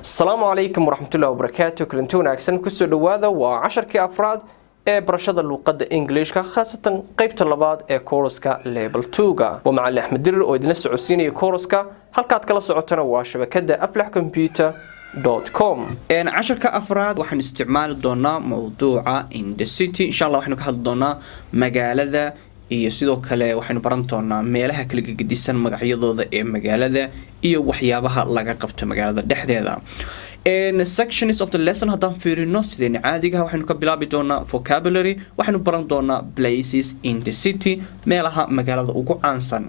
السلام عليكم ورحمة الله وبركاته. كلنتي wanaagsan kusoo dhawaada waa casharkii afraad ee barashada luuqada English ka khaasatan qaybta labaad ee kooraska level 2ga. Waa macallin Axmed Dirir oo idin socodsiinaya kooraska halkaad kala socotana waa shabakada aflaxcomputer.com. casharka afraad waxaan isticmaalidoonaa mawduuca in the city. insha Allah waxaanu ka hadli doonaa magaalada iyo sidoo kale waxaanu baran doonaa meelaha kala gedisan magacyadooda ee magaalada iyo waxyaabaha laga qabto magaalada dhexdeeda. Sections of the lesson haddaan fiirino sideen caadiga waxaanu ka bilaabi doonaa vocabulary, waxaanu baran doonaa places in the city, meelaha magaalada ugu caansan.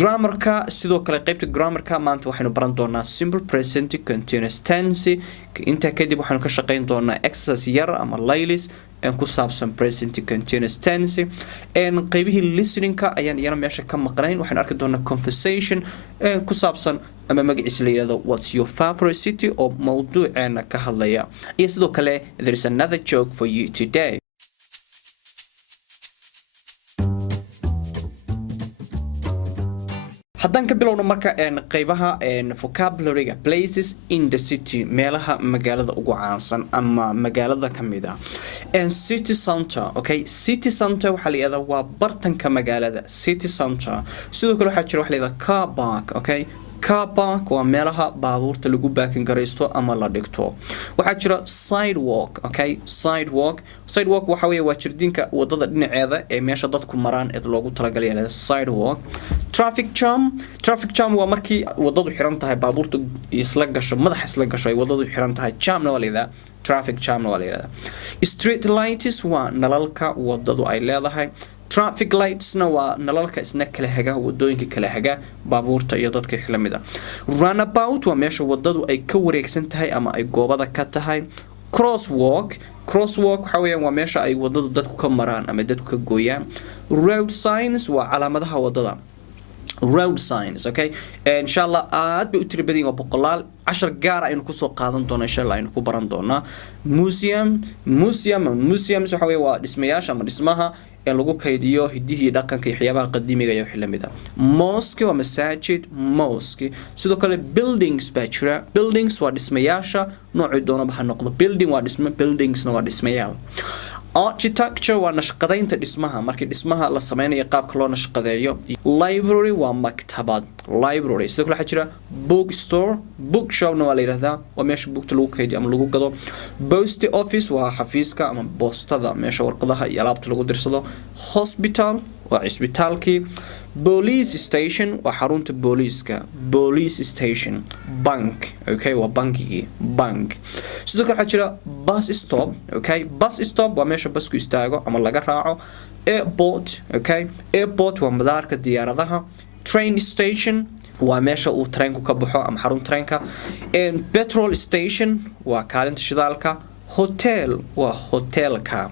Grammarka sidoo kale qaybta grammarka maanta waxaanu baran doonaa simple present continuous tense. inta kadib waxaanu ka shaqeyn doonaa exercise yar ama laylis ku saabsan present continuous tense. qaybihii listeningka ayaan iyana meesha ka maqnayn. waxaan arki doonaa conversation ku saabsan ama magaciisa la yiraahdo what's your favorite city oo mawduuceena ka hadlaya. iyo sidoo kale there is another joke for you today. haddaan ka bilowno marka qaybaha vocabulary-ga places in the city, meelaha magaalada ugu caansan ama magaalada ka mid ah. City center, okay? City center waxaa la yiraahdaa waa bartanka magaalada, city center. sidoo kale waxaa jira waxa la yiraahdaa car park, okay? car park waa meelaha baabuurta lagu baakin gareysto ama la dhigto. waxaa jira sidewalk, okay? sidewalk waxa weeye waa jirdiinka wadada dhinaceeda ee meesha dadku maraan ee loogu talagalay sidewalk. traffic jam waa markii wadadu xiran tahay baabuurta isla gasho madax isla gasho ay wadadu xiran tahay. jamna waa leedahay, traffic jamna waa leedahay. street lights waa nalalka wadadu ay leedahay. traffic lightsna waa nalalka isna kala haga wadooyinka kala haga baabuurta iyo dadka kala mid ah. runabout waa meesha wadadu ay ka wareegsan tahay ama ay goobada ka tahay. crosswalk waxa weeyaan waa meesha ay wadadu dadku ka maraan ama dadku ka gooyaan. road signs waa calaamadaha wadada, road signs, okay? insha Allah aad bay u tiri badan waa boqolaal. cashar gaar ah aynu kusoo qaadan doonaa insha Allah aynu ku baran doonaa. museums waxa weeye waa dhismayaasha ama dhismaha ee lagu kaydiyo hidihii dhaqanka iyo waxyaabaha qadiimiga iyo wixii la mid ah. mosque waa masaajid, mosque. sidoo kale buildings baa jira. buildings waa dhismayaasha noocii doonaba ha noqdo. building waa dhismo, buildingsna waa dhismayaal. architecture waa nashqadeynta dhismaha, markii dhismaha la sameynayo qaabka loo nashqadeeyo. library waa maktabad, library. sidoo kale waxaa jira bookstore, bookshopna waa la yiraahdaa waa meesha buugta lagu kaydiyo ama lagu gado. post office waa xafiiska ama boostada meesha warqadaha iyo alaabta lagu dirsado. hospital waa cisbitaalkii. police station waa xarunta booliiska, police station. bank, okay? waa bankigii, bank. sidoo kale waxaa jira bus stop, okay? bus stop waa meesha basku istaago ama laga raaco. airport, okay? airport waa madaarka diyaaradaha. train station waa meesha uu trainku ka baxo ama xarun trainka. petrol station waa kaalinta shidaalka. hotel waa hotelka.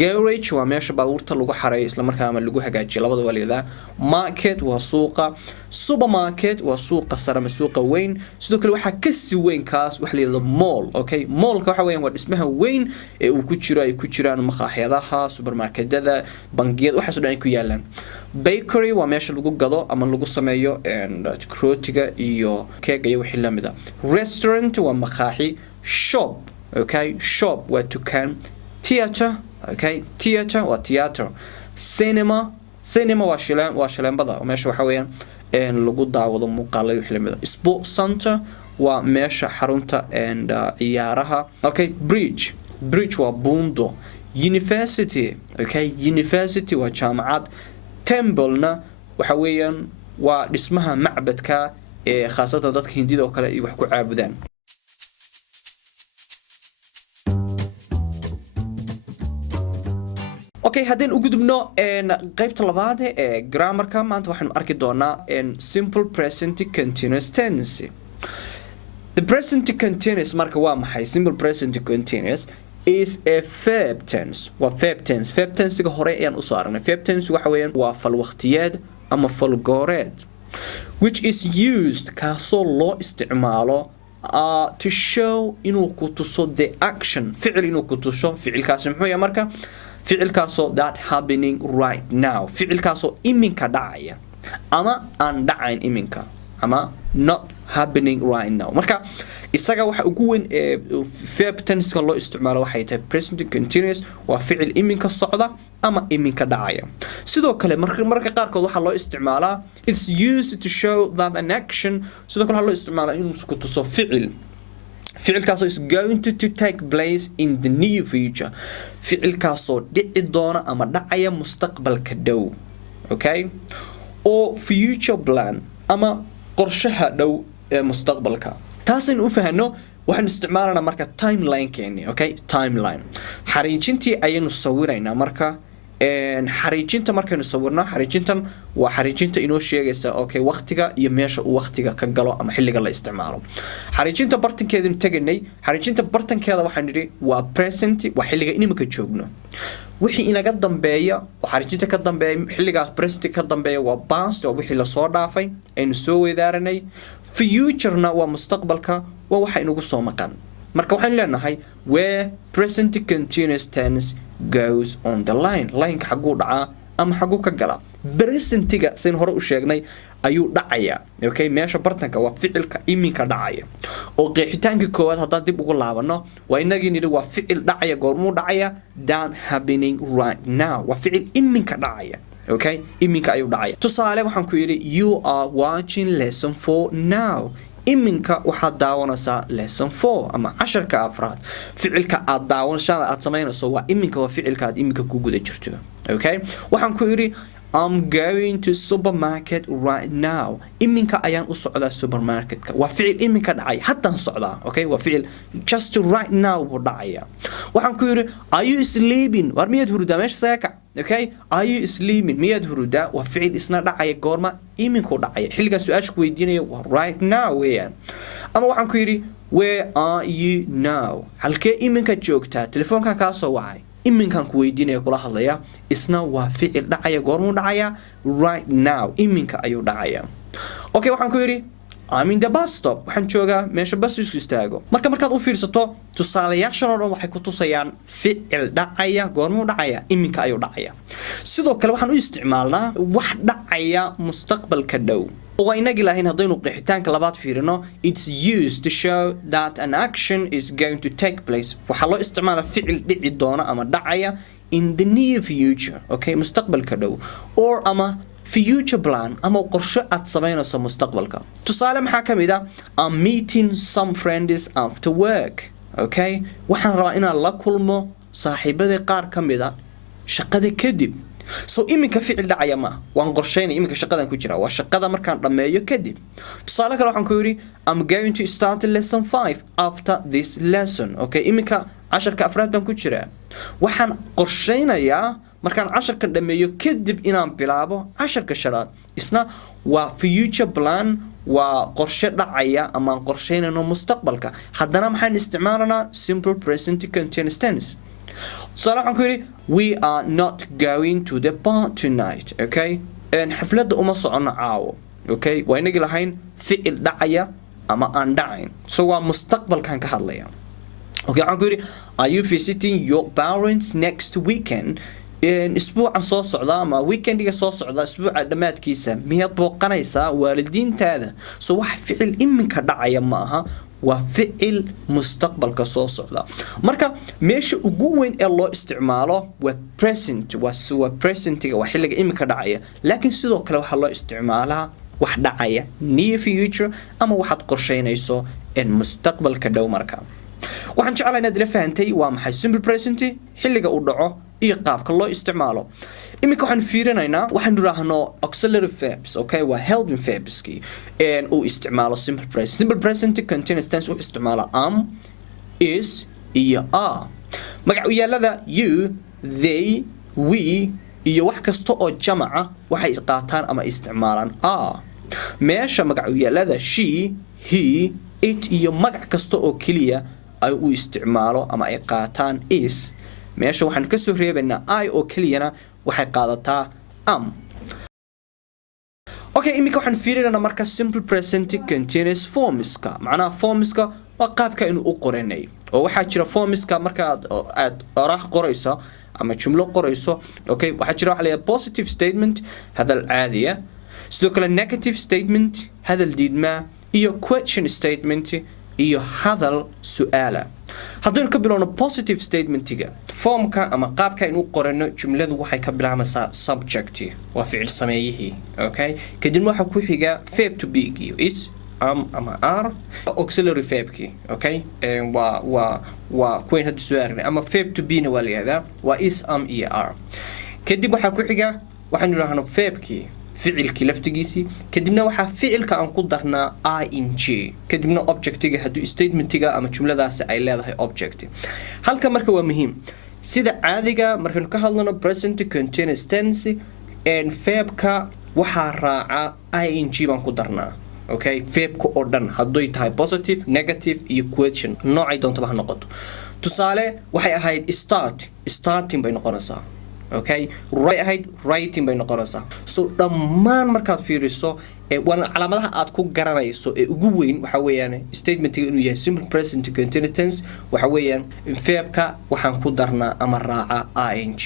garage waa meesha baabuurta lagu xareeyo isla markaana lagu hagaajiyo, labada waa leedahay. market waa suuqa. supermarket waa suuqa sare ama suuqa weyn. sidoo kale waxaa ka sii weyn kaas waxa la yiraahdo mall, okay? mallka waxa weeyaan waa dhismaha weyn ee uu ku jiro ay ku jiraan maqaaxyadaha, supermarketada, bangiyada, waxaas oo dhan ay ku yaalaan. bakery waa meesha lagu gado ama lagu sameeyo rootiga iyo keega iyo wixii la mid ah. restaurant waa maqaaxi. shop, okay? shop waa dukaan. theater, okay? theater waa theater. cinema waa shaleembada meesha waxa weeyaan lagu daawado muuqaalada wixii la mid ah. sports center waa meesha xarunta ciyaaraha, okay? bridge waa buundo. university, okay? university waa jaamacad. temple-na waxa weeyaan waa dhismaha macbadka ee khaasatan dadka hindida oo kale ay wax ku caabudaan. okay, haddeen u gudubno qaybta labaad ee grammarka maanta waxaanu arki doonaa simple present continuous tense. the present continuous marka waa maxay? simple present continuous is a verb tense. waa verb tense. verb tense-ga hore ayaan usoo aragnay. verb tense waxa weeyaan waa fal waqtiyeed ama fal gooreed which is used kaasoo loo isticmaalo to show inuu ku tuso the action, ficil inuu ku tuso. ficilkaasi muxuu yahay marka? ficilkaasoo that happening right now, ficilkaasoo iminka dhacaya ama aan dhacayn iminka ama not happening right now marka isaga waxa ugu weyn ee verb tense-ka loo isticmaalo waxay tahay present continuous waa ficil iminka socda ama iminka dhacaya sidoo kale marka qaarkood waxa loo isticmaalaa it's used to show that an action sidoo kale waxa loo isticmaalaa inuu isku tuso ficilkaas is going to take place in the near future ficilkaasoo dhici doona ama dhacaya mustaqbalka dhow okay oo future plan ama qorshaha dhow ee mustaqbalka taasaynu u fahanno waxaan isticmaalana marka timeline-keeni okay timeline xariijintii ayaynu sawiraynaa marka xariijinta markaynu sawirno xariijintan waa xariijinta inoo sheegaysa okay waqtiga iyo meesha uu waqtiga ka galo ama xilliga la isticmaalo xariijinta bartankeedanu teganay xariijinta bartankeeda waxaan nidhi waa present waa xilliga inimika joogno wixii inaga dambeeya oo xariijinta ka dambeeya xilligaas present ka dambeeya waa past oo wixii lasoo dhaafay aynu soo weedaaranay future-na waa mustaqbalka waa waxa inagu soo maqan marka waxaan leenahay where present continuous tense goes on the line xaguu dhacaa ama xaguu ka gala presentiga sayn hore u sheegnay ayuu dhacayaa okay meesha bartanka waa ficilka iminka dhacaya oo qeexitaankii koowaad haddaan dib ugu laabano waa inagii nidhi waa ficil dhacaya goormuu dhacaya that happening right now waa ficil iminka dhacaya okay iminka ayuu dhacaya tusaale waxaan ku yidhi you are watching lesson 4 now iminka waxaad daawanaysaa lesson 4 ama casharka afraad ficilka aad daawanashada aad samaynayso waa iminka waa ficilka aad iminka ku guda jirto okay waxaan ku yidhi I'm going to supermarket right now iminka ayaan u socdaa supermarketka waa ficil iminka dhacay haddaan socdaa okay waa ficil just right now buu dhacaya waxaan ku yidhi are you sleeping war miyaad hurudaa meesha saaka okay are you sleeping miyaad hurudaa waa ficil isna dhacaya goorma iminku dhacaya xilligan su-aasha ku weydiinaya waa right now weeyaan ama waxaan ku yidhi where are you now halkee iminka joogtaa telefoonka kaa soo wacay iminkan ku weydiinaya kula hadlaya isna waa ficil dhacaya goormuu dhacaya right now iminka ayuu dhacaya okay waxaan ku yidhi I'm in the bus stop waxaan joogaa meesha bas isku istaago markaad u fiirsato tusaalayaashan oo dhan waxay ku tusayaan ficil dhacaya goormuu dhacaya iminka ayuu dhacaya sidoo kale waxaan u isticmaalnaa wax dhacaya mustaqbalka dhow waa inagii lahayn haddaynu qeexitaanka labaad fiirino it's used to show that an action is going to take place waxaa loo isticmaalaa ficil dhici doona ama dhacaya in the near future okay mustaqbalka dhow or ama future plan ama qorshe aad samaynayso mustaqbalka tusaale maxaa ka mid ah I'm meeting some friends after work okay waxaan rabaa inaan la kulmo saaxiibada qaar ka mid ah shaqada kadib so iminka ficil dhacaya ma waan qorsheynay iminka shaqadan ku jira waa shaqada markaan dhameeyo kadib tusaale kale waxaan ku yidhi I'm going to start lesson 5 after this lesson okay iminka casharka afraad baan ku jiraa waxaan qorsheynayaa markaan casharkan dhameeyo kadib inaan bilaabo casharka shanaad isna waa future plan waa qorshe dhacaya ama aan qorsheynayno mustaqbalka haddana maxaan isticmaalanaa simple present continuous tense tusaale waxaan ku yidhi we are not going to the bar tonight okay xafladda uma socono caawo okay waa inagii lahayn ficil dhacaya ama aan dhacayn so waa mustaqbalkan ka hadlaya okay waxaan ku yidhi are you visiting your parents next weekend isbuucan soo socda ama weekendiga soo socda isbuuca dhammaadkiisa miyaad booqanaysaa waalidiintaada so wax ficil iminka dhacaya ma aha waa ficil mustaqbalka soo socda marka meesha ugu weyn ee loo isticmaalo waa present waa presentiga waa xilliga iminka dhacaya laakiin sidoo kale waxaa loo isticmaalaa wax dhacaya near future ama waxaad qorsheynayso mustaqbalka dhow marka waxaan jeclahay inaad ila fahantay waa maxay simple present xilliga uu dhaco iyo qaabka loo isticmaalo iminka waxaan fiirinaynaa waxaan idhaahno auxiliary verbs okay waa helping verbski uu isticmaalo simple present continuous tense uu isticmaalo am is iyo are magacyaalada you they we iyo wax kasta oo jamaca waxay qaataan ama isticmaalaan are meesha magacyaalada she he it iyo magac kasta oo kaliya ay u isticmaalo ama ay qaataan is meesha waxaan ka soo reebaynaa I oo kaliyana waxay qaadataa am okay iminka waxaan fiirinaynaa marka simple present continuous formska macnaha formska waa qaabka inuu u qoranay oo waxaa jira formska marka aad oraah qorayso ama jumlo qorayso okay waxaa jira waxa la yiraahdaa positive statement hadal caadiya sidoo kale negative statement hadal diidma iyo question statement iyo hadal su'aala haddaynu ka bilowno positive statementiga formka ama qaabka aynu qorano jumladu waxay ka bilaabaysaa subject waa ficil sameeyihii okay kadibna waxa ku xiga verb to be is ama are auxiliary verbki okay waa kuween hadda soo aragnay ama verb to be na waa la yiraahdaa waa is iyo are kadib waxa ku xiga waxaan yiraahdaa verbki ficilki laftigiisi kadibna waxa ficilka aan ku darnaa ing kadibna objectiga haduu statementiga ama jumladaasi ay leedahay object halka marka waa muhiim sida caadiga markaan ka hadlano present continuous tense and verbka waxa raaca ing baan ku darnaa okay verbka oo dhan haduu tahay positive negative iyo question noocay doonto ha noqoto tusaale waxay ahayd starting bay noqonaysaa okay writing bay noqonaysaa so dhammaan markaad fiiriso wana calaamadaha aad ku garanayso ee ugu weyn waxa weeyaan statementiga inuu yahay simple present continuous tense waxa weeyaan verbka waxaan ku darnaa ama raaca ing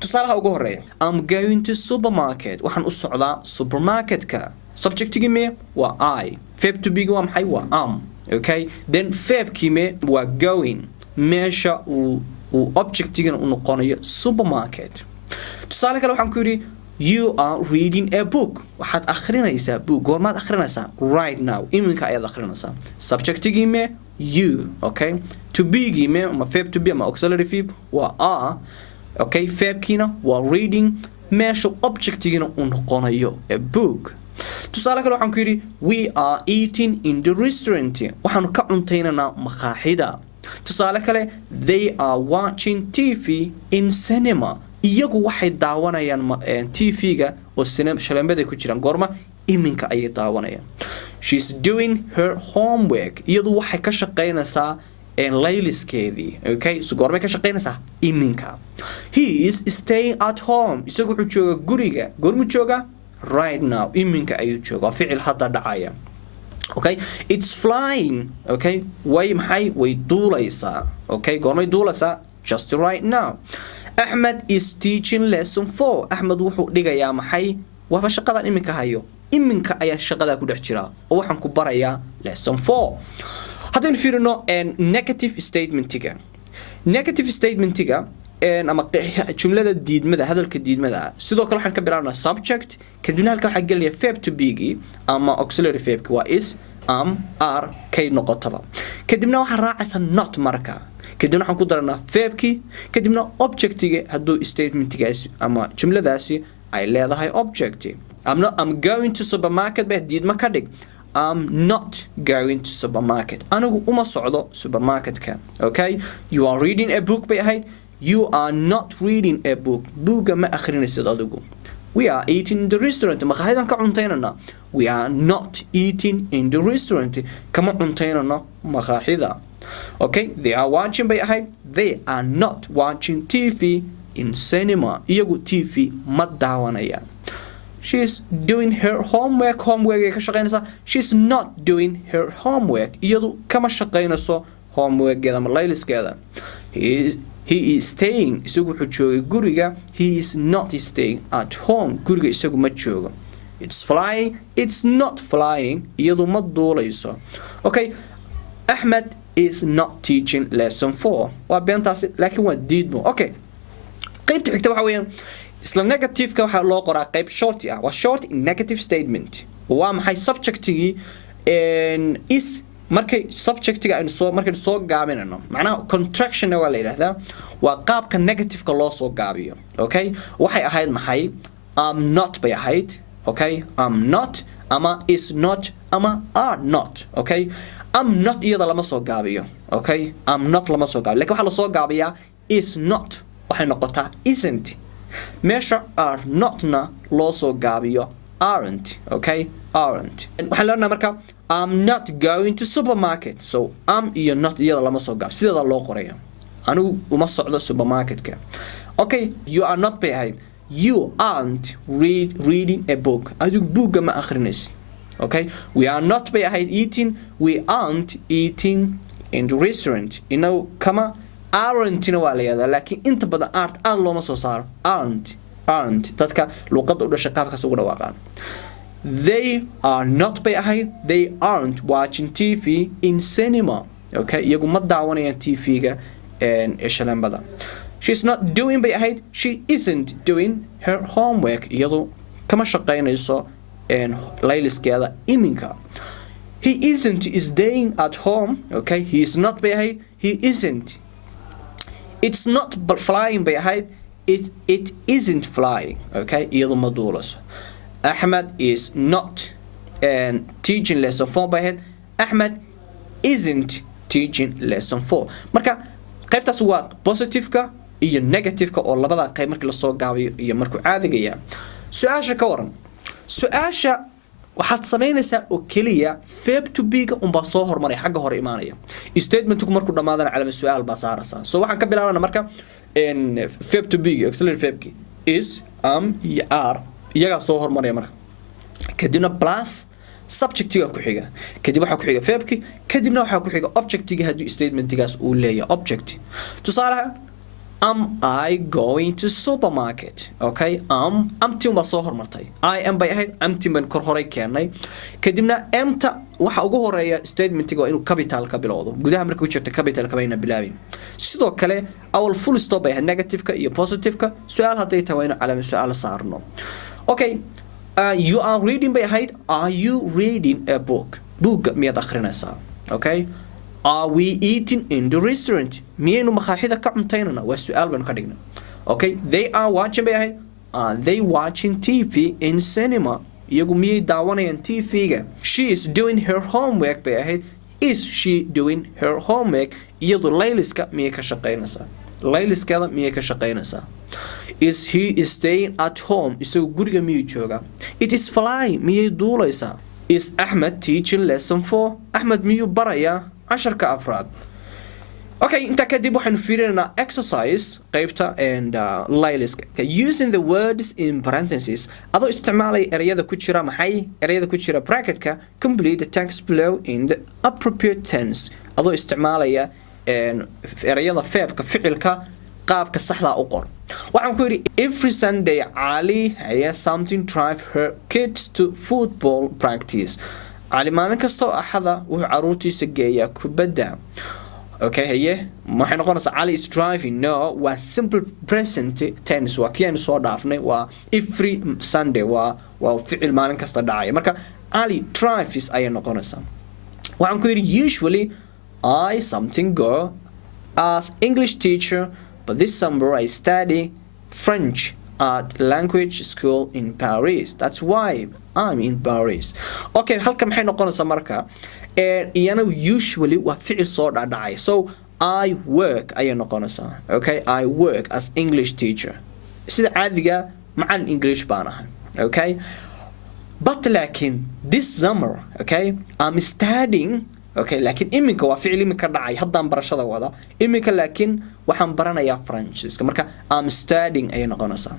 tusaalaha ugu horeeya I'm going to supermarket waxaan u socdaa supermarketka subjectigi me waa I verb to be waa maxay waa am okay then verbki me waa going meesha uu objectigan uu noqonayo supermarket tusaale kale waxaan ku yiri you are reading a book waxaad akhrinaysaa book goormaad akhrinaysaa right now iminka ayaad akhrinaysaa subjectigi me you okay to be gi me ama verb to be ama auxiliary verb waa are okay verbkina waa reading meesha objectigina uu noqonayo a book tusaale kale waxaan ku yiri we are eating in the restaurant waxaan ka cuntaynaa maqaaxida tusaale kale they are watching TV in cinema iyagu waxay daawanayaan TV-ga oo shaleemada ku jiraan goorma iminka ayay daawanayaan she's doing her homework iyadu waxay ka shaqaynaysaa layliskeedii okay so goorma ka shaqaynaysaa iminka he is staying at home isagu wuxuu joogaa guriga goorma jooga right now iminka ayuu joogaa ficil hadda dhacaya okay it's flying okay way duulaysaa okay goormay duulaysaa just right now Ahmed is teaching lesson 4 Ahmed wuxuu dhigayaa maxay waaba shaqadan iminka hayo iminka ayaa shaqada ku dhex jira oo waxaan ku barayaa lesson 4 haddaan fiirino negative statementiga ama jumlada diidmada hadalka diidmada sidoo kale waxaan ka bilaabnaa subject kadibna halka waxa gelaya verb to be ama auxiliary verb waa is are kay noqotaba kadibna waxa raacaysa not marka kadibna waxaan ku daranaa verbki kadibna objectiga haduu statementigaasi ama jumladaasi ay leedahay object I'm going to supermarket bay diidma ka dhig I'm not going to supermarket anigu uma socdo supermarketka okay you are reading a book bay ahayd you are not reading a book buuga ma akhrinaysid adigu we are eating in the restaurant maqaaxidan ka cuntaynana we are not eating in the restaurant kama cuntaynana maqaaxida okay they are watching bay ahayd they are not watching TV in cinema iyagu TV ma daawanayaan she's doing her homework ay ka shaqaynaysaa she's not doing her homework iyadu kama shaqaynayso homeworkgeeda ama layliskeeda he is staying isagu wuxuu joogay guriga he is not staying at home guriga isagu ma joogo it's not flying iyadu ma duulayso okay Ahmed is not teaching lesson 4 waa beentaasi laakiin waa diidmo okay qaybta xigta waxa weeyaan isla negative-ka waxa loo qoraa qayb short waa short negative statement waa maxay subjectigi is markay subjectiga aynu soo gaabinayno macnaha contraction waa la yiraahdaa waa qaabka negative-ka loo soo gaabiyo okay waxay ahayd maxay not bay ahayd okay not ama is not ama are not okay not iyada lama soo gaabiyo okay not lama soo gaabiyo laakiin waxa la soo gaabiyaa is not waxay noqotaa isn't measure are notna loo soo gaabiyo aren't okay aren't waxaan leenahay marka I'm not going to supermarket so iyo not iyada lama soo gaab sideeda loo qoraya anigu uma socdo supermarketka okay you are not bay ahayd you aren't reading a book adigu buugga ma akhrinaysid okay we are not bay ahayd eating we aren't eating in the restaurant kama aren't waa la yiraahdaa laakiin inta badan aren't looma soo saaro aren't dadka luuqada u dhashay qaabkaas ugu dhawaaqaan they are not bay ahayd they aren't watching TV in cinema. Okay, iyagu ma daawanayaan TV-ga shaleembada. She's not doing bay ahayd she isn't doing her homework. Iyadu kama shaqaynayso layliskeeda iminka. He isn't staying at home. Okay, he is not bay ahayd he isn't. It's not flying bay ahayd it isn't flying. Okay, iyadu ma duulaso. Ahmed is not teaching lesson 4 bay ahayd Ahmed isn't teaching lesson 4. Marka qaybtaas waa positive-ka iyo negative-ka oo labada qayb markii la soo gaabiyo iyo markuu caadiga yahay. Su'aasha ka waran. Su'aasha waxaad sameynaysaa oo kaliya verb to be ga unba soo hormaray xagga hore imaanaya. Statement-ku markuu dhamaadana calama su'aal baa saaraysaa. So waxaan ka bilaabana marka verb to be auxiliary verb is iyo are iyaga soo hormaraya marka. Kadibna plus subject-iga ku xiga. Kadib waxa ku xiga verb-ki, kadibna waxa ku xiga object-iga haddii statement-igaas uu leeyahay object. Tusaale am I going to supermarket? Okay, amti uma soo hormartay. I am bay ahayd amti man kor horay keenay. Kadibna amta waxa ugu horeeya statement-iga waa inuu capital ka bilowdo. Gudaha markuu jirto capital ka bayna bilaabin. Sidoo kale awal full stop bay negative-ka iyo positive-ka. Su'aal haday tahay waa inuu calaamad su'aal saarno. Okay, you are reading by ahayd are you reading a book? Book miyaad akhrinaysaa? Okay, are we eating in the restaurant? Miyaynu makhaayada ka cuntaynana? Waa su'aal baynu ka dhignaa. Okay, they are watching by ahayd are they watching TV in cinema? Iyagu miyay daawanayaan TV-ga? She is doing her homework by ahayd is she doing her homework? Iyadu layliska miyay ka shaqaynaysaa? Layliskeeda miyay ka shaqaynaysaa? Is he staying at home? Isagu guriga miyuu joogaa? It is flying. Miyay duulaysaa? Is Ahmed teaching lesson 4? Ahmed miyuu barayaa casharka afraad? Okay, inta kadib waxaanu fiirinaynaa exercise qaybta and layliska. Using the words in parentheses. Adoo isticmaalaya ereyada ku jira maxay? Ereyada ku jira bracketka. Complete the text below in the appropriate tense. Adoo isticmaalaya ereyada verbka ficilka qaabka saxda u qor. Waxaan ku yiri every Sunday Ali has something drive her kids to football practice. Ali maalin kasta oo axada wuxuu caruurtiisa geeyaa kubadda. Okay, haye waxay noqonaysaa Ali is driving. No, waa simple present tense. Waa kiyaan soo dhaafnay waa every Sunday waa ficil maalin kasta dhacaya. Marka Ali drives ayay noqonaysaa. Waxaan ku yiri usually I something go as English teacher. But this summer I study French at language school in Paris. That's why I'm in Paris. Okay, halka maxay noqonaysaa marka? Iyana usually waa ficil soo dhacay. So I work ayay noqonaysaa. Okay, I work as English teacher. Sida caadiga macallin English baan ahay. Okay? But laakiin this summer, okay, I'm studying. Okay, laakiin iminka waa ficil iminka dhacay haddaan barashada wada. Iminka laakiin waxaan baranayaa French. Marka I'm studying ayay noqonaysaa.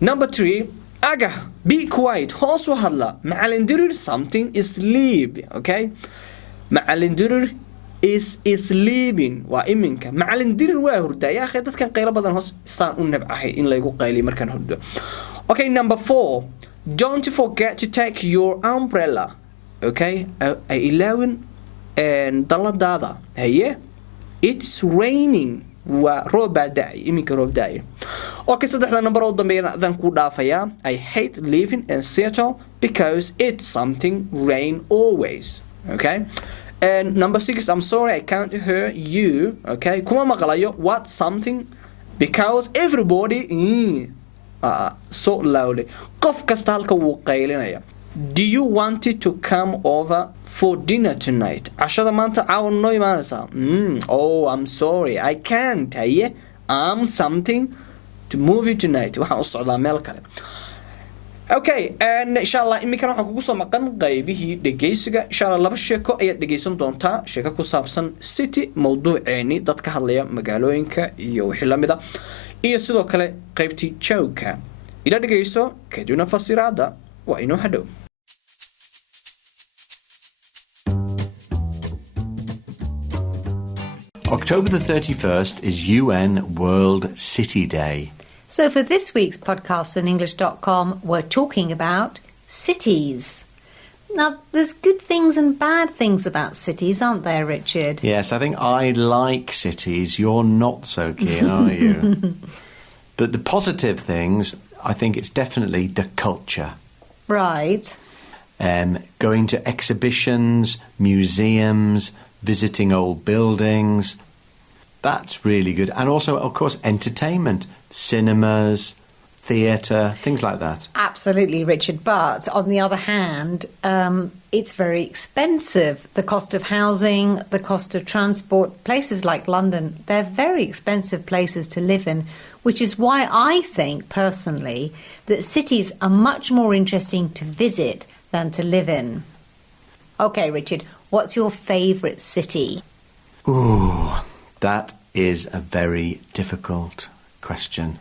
Number 3, aga be quiet. Hoos u hadla. Macallin dirir something is sleep. Okay? Macallin dirir is sleeping. Waa iminka. Macallin dirir waa hurdaa. Yaa akhay dadkan qaylo badan hoos saan u nabcahay in laygu qayliyo markaan hurdo. Okay, number 4. Don't forget to take your umbrella. Okay? Ay ilaawin daladaada. Haye? It's raining. Waa roob baa da'ay. Iminka roob da'ay. Okay, saddexda number oo dambeeyana adan ku dhaafaya. I hate living in Seattle because it's something rain always. Okay? And number 6, I'm sorry I can't hear you. Okay? Kuma maqlayo what something because everybody so loudly. Qof kasta halka wuu qaylinaya. Do you want to come over for dinner tonight? Cashada maanta caawan noo imaanaysaa. Oh, I'm sorry. I can't. Haye? I'm something to movie tonight. Waxaan u socdaa meel kale. Okay, and inshallah imikana waxaan kugu soo maqan qaybihii dhageysiga. Inshallah laba sheeko ayaad dhageysan doontaa. Sheeko ku saabsan city mawduuceeni dadka hadlaya magaalooyinka iyo wixii la mid ah. Iyo sidoo kale qaybtii joogka. Ila dhageyso kadibna fasiraada waa inoo hadhow. October the 31st is UN World City Day. So for this week's podcast on English.com, we're talking about cities. Now, there's good things and bad things about cities, aren't there, Richard? Yes, I think I like cities. You're not so keen, are you? But the positive things, I think it's definitely the culture. Right. Going to exhibitions, museums, visiting old buildings. That's really good. And also, of course, entertainment, cinemas, theatre, things like that. Absolutely, Richard. But on the other hand, it's very expensive. The cost of housing, the cost of transport. Places like London, they're very expensive places to live in, which is why I think, personally, that cities are much more interesting to visit than to live in. OK, Richard, what's your favourite city? Ooh, that is a very difficult question.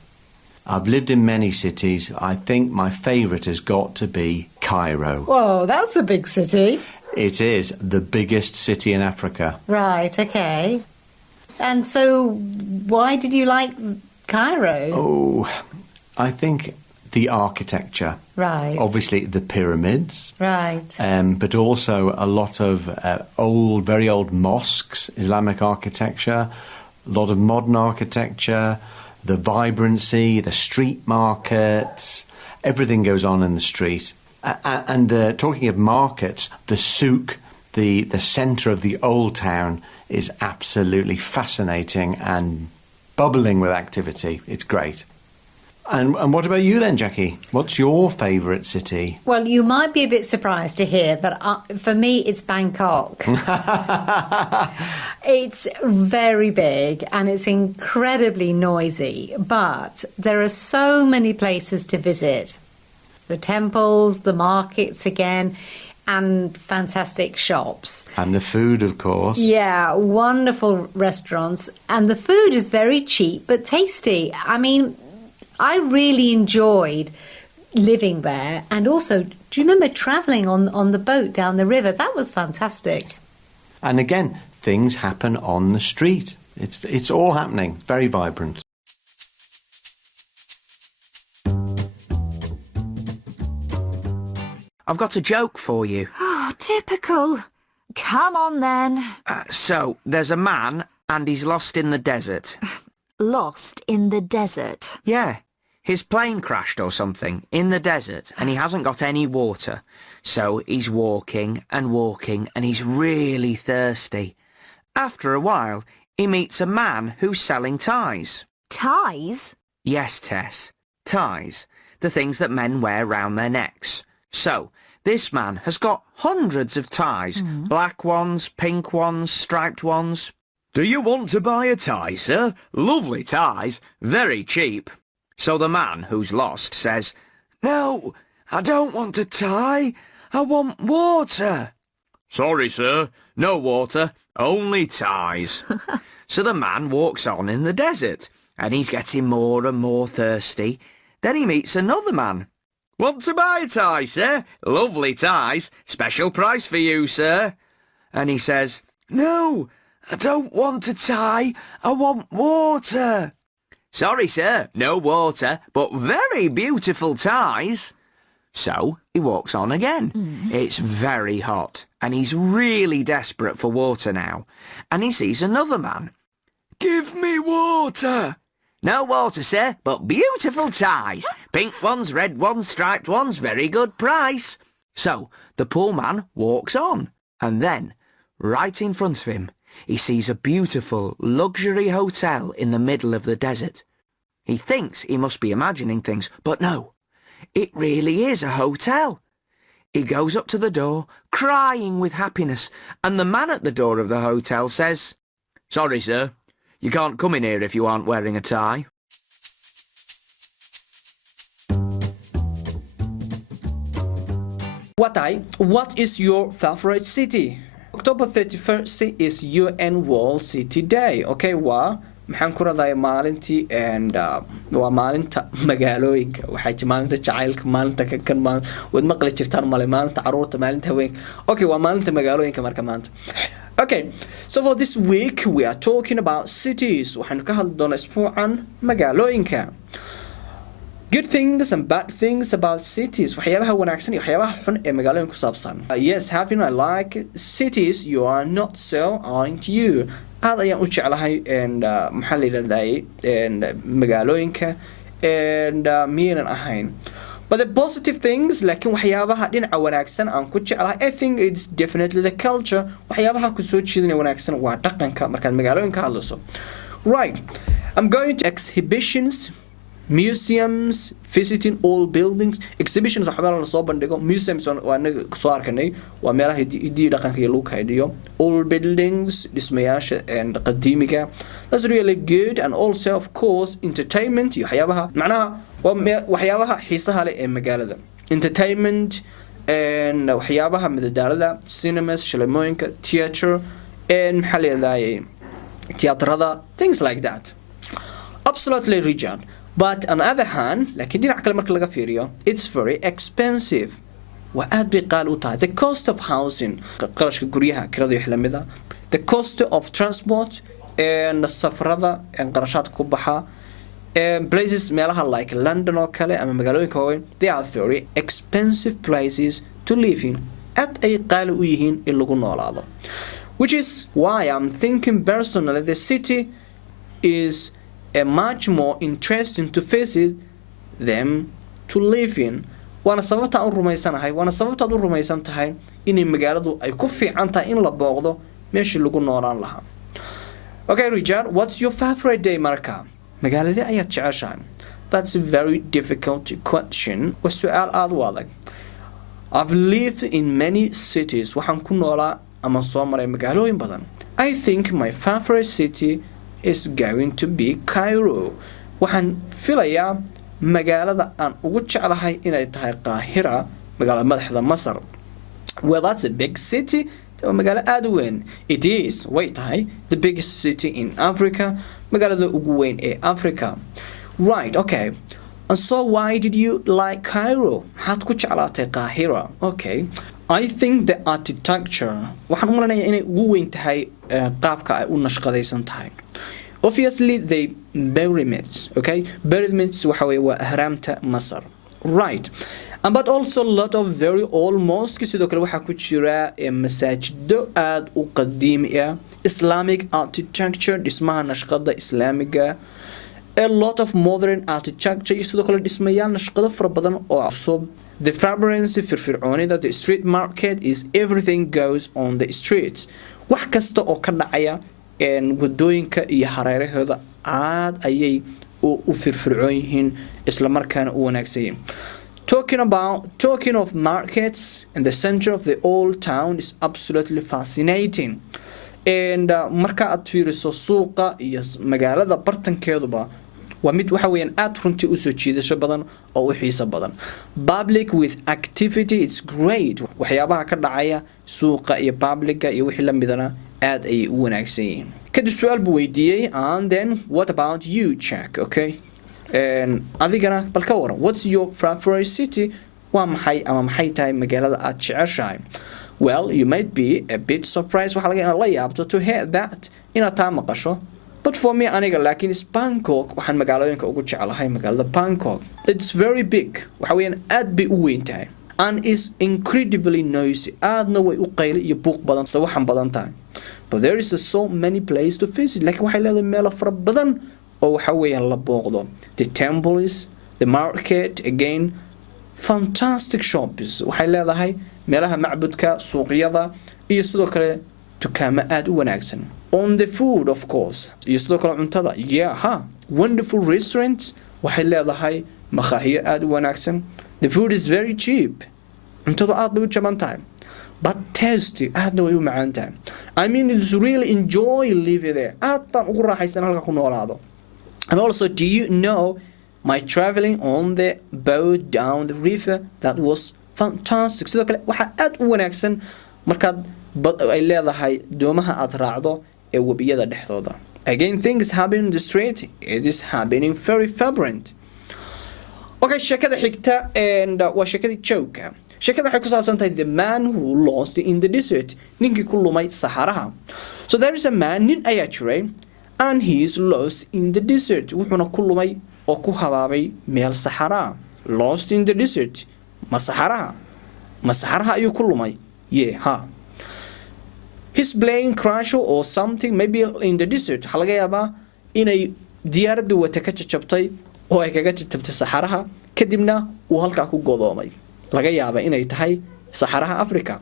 I've lived in many cities. I think my favourite has got to be Cairo. Whoa, that's a big city. It is the biggest city in Africa. Right, OK. And so why did you like Cairo? Oh, I think the architecture. Right. Obviously the pyramids. Right. But also a lot of very old mosques, Islamic architecture, a lot of modern architecture, the vibrancy, the street markets, everything goes on in the street. And talking of markets, the souk, the centre of the old town, is absolutely fascinating and bubbling with activity. It's great. And what about you then, Jackie? What's your favourite city? Well, you might be a bit surprised to hear that for me it's Bangkok. It's very big and it's incredibly noisy, but there are so many places to visit. The temples, the markets again, and fantastic shops. And the food, of course. Yeah, wonderful restaurants. And the food is very cheap but tasty. I mean, I really enjoyed living there. And also, do you remember travelling on the boat down the river? That was fantastic. And again, things happen on the street. It's all happening. Very vibrant. I've got a joke for you. Oh, typical. Come on then. So, there's a man and he's lost in the desert. Lost in the desert. Yeah, his plane crashed or something in the desert and he hasn't got any water. So he's walking and walking and he's really thirsty. After a while, he meets a man who's selling ties. Ties? Yes, Tess, ties. The things that men wear round their necks. So, this man has got hundreds of ties. Black ones, pink ones, striped ones. Do you want to buy a tie, sir? Lovely ties, very cheap. So the man who's lost says, No, I don't want a tie. I want water. Sorry, sir, no water, only ties. So the man walks on in the desert, and he's getting more and more thirsty. Then he meets another man. Want to buy a tie, sir? Lovely ties, special price for you, sir. And he says, No, I don't want a tie, I want water. Sorry, sir, no water, but very beautiful ties. So he walks on again. It's very hot, and he's really desperate for water now. And he sees another man. Give me water. No water, sir, but beautiful ties. Pink ones, red ones, striped ones, very good price. So the poor man walks on, and then, right in front of him, he sees a beautiful luxury hotel in the middle of the desert. He thinks he must be imagining things, but no, it really is a hotel. He goes up to the door, crying with happiness, and the man at the door of the hotel says, Sorry, sir, you can't come in here if you aren't wearing a tie. What is your favorite city? October 31st is UN World City Day. Okay, maxaan ku radaa maalintii waa maalinta magaalooyinka waxay maalinta jacaylka maalinta kan wad maqli jirtaan male maalinta caruurta maalinta haweenka. Okay, waa maalinta magaalooyinka marka maanta. Okay, so for this week we are talking about cities. waxaanu ka hadli doonaa isbuucan magaalooyinka. good things and bad things about cities waxyaabaha wanaagsan iyo waxyaabaha xun ee magaalooyinka ku saabsan yes having I like cities you are not so aren't you aad ayaan u jeclahay maxaa la yidhahdaa magaalooyinka miyaynan ahayn but the positive things laakiin waxyaabaha dhinaca wanaagsan aan ku jeclahay I think it's definitely the culture waxyaabaha ku soo jeedinaya wanaagsan waa dhaqanka markaad magaalooyinka hadlayso right I'm going to exhibitions museums visiting all buildings exhibitions waxaa la soo bandhigo museums waa anaga soo arkanay waa meelaha hidii dhaqanka iyo lagu kaydiyo all buildings dhismayaasha qadiimiga that's really good and also of course entertainment iyo waxyaabaha macnaha waxyaabaha xiisaha leh ee magaalada entertainment waxyaabaha madadaalada cinemas shalemooyinka theatre maxaa la yidhahdaa tiyaatarada things like that absolutely Richard but on the other hand laakiin dhinaca kale marka laga fiiriyo it's very expensive waa aad bay qaali u tahay the cost of housing qarashka guryaha kirada iyo xilamida the cost of transport safarada qarashaadka ku baxa places meelaha like London oo kale ama magaalooyinka waaweyn they are very expensive places to live in aad ay qaali u yihiin in lagu noolaado which is why I'm thinking personally the city is much more interesting to visit them to live in waana sababta aan rumaysanahay waana sababta aad u rumaysan tahay in magaaladu ay ku fiican tahay in la booqdo meeshii lagu noolaan lahaa okay Richard what's your favorite day marka magaalada ayaad jeceshahay that's a very difficult question waa su'aal aad u adag I've lived in many cities waxaan ku noolaa ama soo maray magaalooyin badan I think my favorite city is going to be Cairo waxaan filayaa magaalada aan ugu jeclahay inay tahay Qaahira magaalada madaxda Masar well that's a big city waa magaalo aad u weyn it is way tahay the biggest city in Africa magaalada ugu weyn ee Africa right okay and so why did you like Cairo maxaad ku jeclaatay Qaahira okay I think the architecture waxaan u maleynayaa inay ugu weyn tahay qaabka ay u nashqadaysan tahay obviously they pyramids okay pyramids waxa way waa ahraamta Masar right but also a lot of very old mosques sidoo kale waxa ku jira masaajido aad u qadiimi ah Islamic architecture dhismaha nashqada islaamiga a lot of modern architecture sidoo kale dhismayaal nashqado fara badan oo cusub the vibrancy firfircoonida the street market is everything goes on the streets wax kasta oo ka dhacaya wadooyinka iyo hareerahooda aad ayay u firfircoon yihiin isla markaana u wanaagsan yihiin talking of markets in the center of the old town is absolutely fascinating and marka aad fiiriso suuqa iyo magaalada bartankeeduba waa mid waxa weeyaan aad runtii u soo jiidasho badan oo u xiiso badan public with activity it's great waxyaabaha ka dhacaya suuqa iyo publica iyo wixii la midana aad ay u wanaagsan yihiin kadib su'aal buu weydiiyay and then what about you Jack okay adigana bal ka waran what's your favorite city waa maxay ama maxay tahay magaalada aad jeceshahay well you might be a bit surprised waxa laga inaad la yaabto to hear that inaad taa maqasho but for me aniga laakiin is Bangkok waxaan magaalooyinka ugu jecelahay magaalada Bangkok it's very big waxa weeyaan aad bay u weyn tahay and is incredibly noisy aadna way u qayl iyo buuq badan sawaxan badan tahay but there is so many places to visit like waxay leedahay meel fara badan oo waxa weeyaan la booqdo the temples the market again fantastic shops waxay leedahay meelaha macbudka suuqyada iyo sidoo kale dukaamo aad u wanaagsan on the food of course iyo sidoo kale cuntada wonderful restaurants waxay leedahay maqaahiyo aad u wanaagsan the food is very cheap cuntada aad bay u jaban tahay but tasty aadna way u macaan tahay I mean it's really enjoy living there aad baan ugu raaxaysan halka ku noolaado and also do you know my traveling on the boat down the river that was fantastic sidoo kale waxa aad u wanaagsan markaad ay leedahay doomaha aad raacdo ee wabiyada dhexdooda again things happen in the street it is happening very vibrant okay sheekada xigta and waa sheekadii joogka sheekada waxay ku saabsan tahay the man who lost in the desert ninkii ku lumay saxaraha so there is a man nin ayaa jiray and he is lost in the desert wuxuuna ku lumay oo ku habaabay meel saxara. Lost in the desert. Ma saxaraha ayuu ku lumay. Ha. His plane crashed or something maybe in the desert. Waxa laga yaabaa inay diyaaraddu wata ka jajabtay oo ay kaga jajabtay saxaraha kadibna uu halkaa ku godoomay. Laga yaabaa inay tahay saxaraha Africa.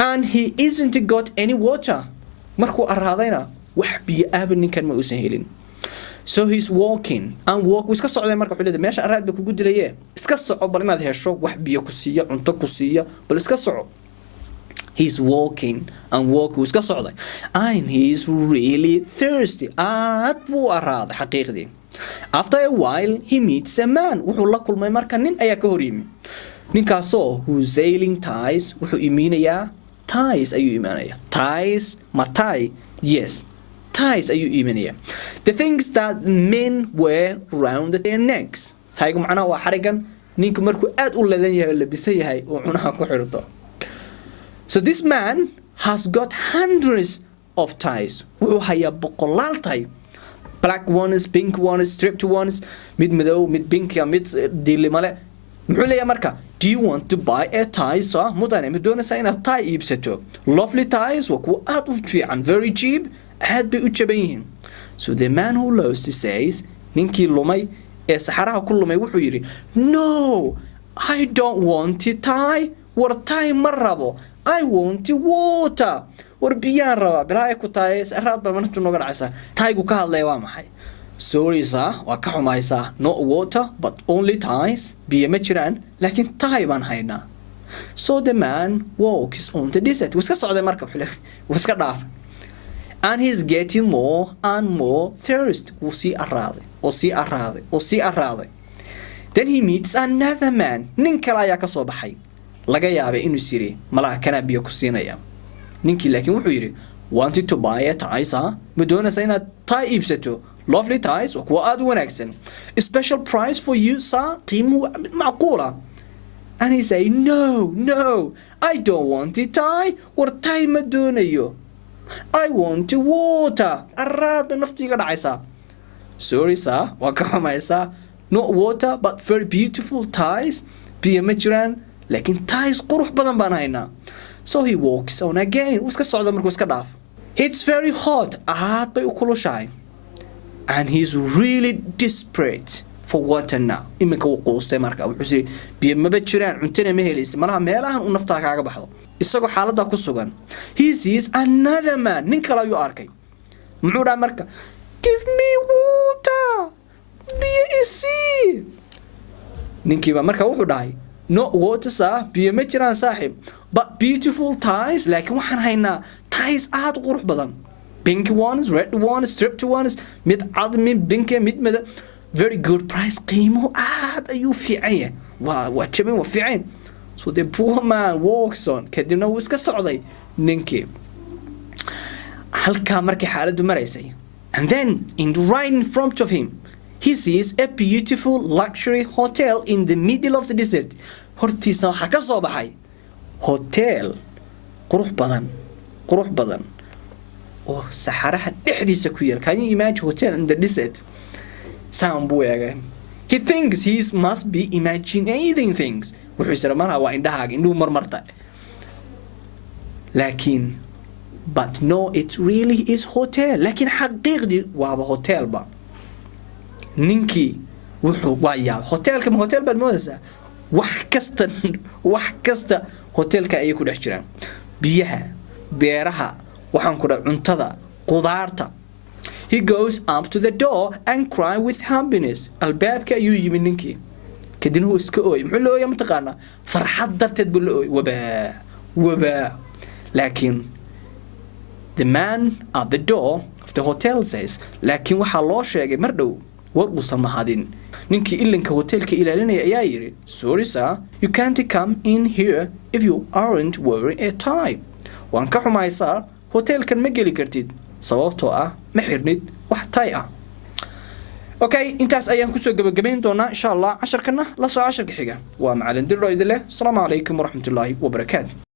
And he isn't got any water. Markuu araadayna wax biyo ah ninkan ma uusan helin. So he's walking and walk iska socday marka xulida meesha araad ba kugu dilaye iska soco bal inaad hesho wax biyo ku siiya cunto ku siiya bal iska soco. He's walking and walk iska socday and he's really thirsty. Aad buu araaday xaqiiqdii. After a while he meets a man. Wuxuu la kulmay marka nin ayaa ka hor yimi. Ninkaasoo who's sailing ties wuxuu iiminayaa ties ayuu iimanaya. Ties matai. Yes. Ties ayuu iimanaya. The things that men wear around their necks. Taygu macnaha waa xarigan ninku markuu aad u ladan yahay labisan yahay oo cunaha ku xirto. So this man has got hundreds of ties. Wuxuu hayaa boqolaal tie. Black ones, pink ones, striped ones, mid madow, mid pink, mid dilimale. Muxuu leeyahay marka? Do you want to buy a tie? So mudane ma doonaysaa inaad tie iibsato. Lovely ties waa kuwa aad u fiican, very cheap. Aad bay u jaban yihiin. So the man who lost says, ninkii lumay ee saxaraha ku lumay wuxuu yiri, no, I don't want a tie. War tie ma rabo. I want water. War biyaan raba. Bilaa ku tahay araad ba mantu noga dhacaysa. Taygu ka hadlay waa maxay? Sorry sir, waa ka xumaysaa. Not water, but only ties. Biyo ma jiraan, laakiin tie baan haynaa. So the man walks on the desert. Wuu iska socday marka xilli. Wuu iska dhaaf. And he's getting more and more thirst. Wuu sii araaday, oo sii araaday, oo sii araaday. Then he meets another man. Nin kale ayaa ka soo baxay. Laga yaabay inuu siri malaha kana biyo ku siinaya. Ninkii laakiin wuxuu yiri, wanted to buy a tie, sir. Ma doonaysaa inaad tie iibsato. Lovely ties, waa kuwa aad u wanaagsan. A special price for you, sir. Qiimo macquula. And he say, no, I don't want a tie. War tie ma doonayo. I want water. Araad ba naftiga dhacaysa. Sorry, sir. Waa ka xumaysaa. Not water, but very beautiful ties. Biyo ma jiraan, laakiin ties qurux badan baan haynaa. So he walks on again. Wuu iska socda markuu iska dhaaf. It's very hot. Aad bay u kulushahay. And he's really desperate for water now. Iminka wuu quustay marka wuxuu sii biyo ma jiraan, cuntana ma helaysid. Malaha meelahan uu naftaa kaaga baxdo. Isagoo xaaladda ku sugan. He sees another man. Nin kale ayuu arkay. Muxuu dhahay marka? Give me water. Biyo isii. Ninkii baa marka wuxuu dhahay, no water sir, biyo ma jiraan saaxiib. But beautiful ties, laakiin waxaan haynaa ties aad qurux badan. Pink ones, red ones, striped ones, mid cad, mid pink, mid mid. Very good price. Qiimo aad ayuu fiican yahay. Waa jaban, waa fiican. So the poor man walks on. Kadibna wuu iska socday ninkii. Halkaa markii xaaladdu maraysay. And then, right in front of him, he sees a beautiful luxury hotel in the middle of the desert. Hortiisa waxaa ka soo baxay hotel qurux badan oo saxaraha dhexdiisa ku yaal. Can you imagine hotel in the desert? Saan buu eegay. He thinks he must be imagining things. Wuxuu isra malaha waa indhahaaga indhuhu marmarta. Laakiin but no, it really is hotel. Laakiin xaqiiqdii waaba hotel ba. Ninkii wuxuu waa yaab. Hotelka ma hotel baad moodaysaa? wax kasta hotelka ayay ku dhex jiraan. Biyaha, beeraha, waxaan ku dhahay cuntada, qudaarta. He goes up to the door and cry with happiness. Albaabka ayuu yimi ninkii. Kadibna wuu iska ooy. Muxuu la ooyaa mataqaanaa? Farxad darteed buu la ooy. Wabaa. Laakiin the man at the door of the hotel says, laakiin waxaa loo sheegay mar dhow war uusan mahadin. Ninkii ilinka hotelka ilaalinaya ayaa yiri, sorry sir, you can't come in here if you aren't wearing a tie. Waan ka xumahay sir, hotelkan ma geli kartid sababtoo ah ma xirnid wax tie ah. Okay, intaas ayaan ku soo gabagabayn doonaa insha Allah casharkana la soo casharka xiga. Waa macallin Dilro idin leh. Assalaamu calaykum waraxmatullaahi wabarakaatuh.